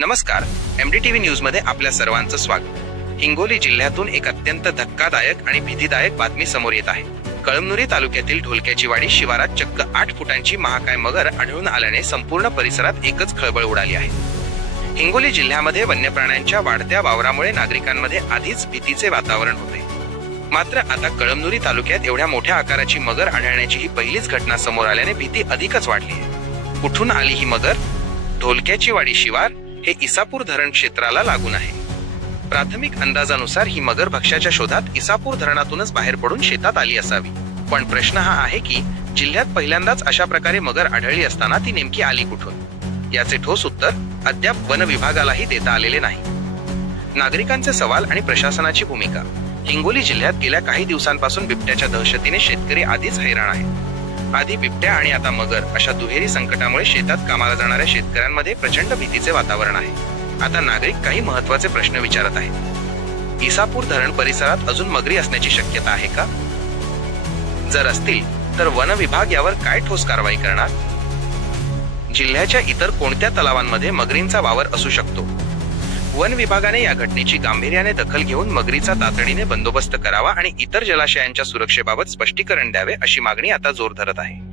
नमस्कार. एमडीटीव्ही न्यूजमध्ये आपल्या सर्वांचं स्वागत. हिंगोली जिल्ह्यातून एक अत्यंत धक्कादायक आणि भीतीदायक बातमी समोर येत आहे. कळमनुरी तालुक्यातील ढोलक्याची वाडी शिवारात चक्क आठ फुटांची महाकाय मगर आढळून आल्याने संपूर्ण परिसरात एकच खळबळ उडाली आहे. हिंगोली जिल्ह्यामध्ये वन्य प्राण्यांच्या वाढत्या वावरामुळे नागरिकांमध्ये आधीच भीतीचे वातावरण होते. मात्र आता कळमनुरी तालुक्यात एवढ्या मोठ्या आकाराची मगर आढळण्याची ही पहिलीच घटना समोर आल्याने भीती अधिकच वाढली आहे. कुठून आली ही मगर? ढोलक्याची वाडी शिवार हे इसापूर धरण क्षेत्राला लागून आहे. प्राथमिक अंदाजानुसार ही मगर भक्ष्याच्या शोधात इसापूर धरणातूनच बाहेर पडून शेतात आली असावी. पण प्रश्न हा आहे की जिल्ह्यात पहिल्यांदाच अशा प्रकारे मगर आढळली असताना ती नेमकी आली कुठून? याचे ठोस उत्तर अद्याप वन विभागालाही देता आलेले नाही. नागरिकांचे सवाल आणि प्रशासनाची भूमिका. हिंगोली जिल्ह्यात गेल्या काही दिवसांपासून बिबट्याच्या दहशतीने शेतकरी आधीच हैराण आहेत. आधी बिबट्या आणि आता मगर अशा दुहेरी संकटामुळे शेतात कामाला जाणाऱ्या शेतकऱ्यांमध्ये प्रचंड भीतीचे वातावरण आहे. आता नागरिक काही महत्त्वाचे प्रश्न विचारत आहेत. इसापूर धरण परिसरात अजून मगरी असण्याची शक्यता आहे का? जर असतील तर वन विभाग यावर काय ठोस कारवाई करणार? जिल्ह्याच्या इतर कोणत्या तलावांमध्ये मगरींचा वावर असू शकतो? वन विभागाने या घटनेची गांभीर्याने दखल घेऊन मगरीचा तातडीने बंदोबस्त करावा आणि इतर जलाशयांच्या सुरक्षेबाबत स्पष्टीकरण द्यावे अशी मागणी आता जोर धरत आहे.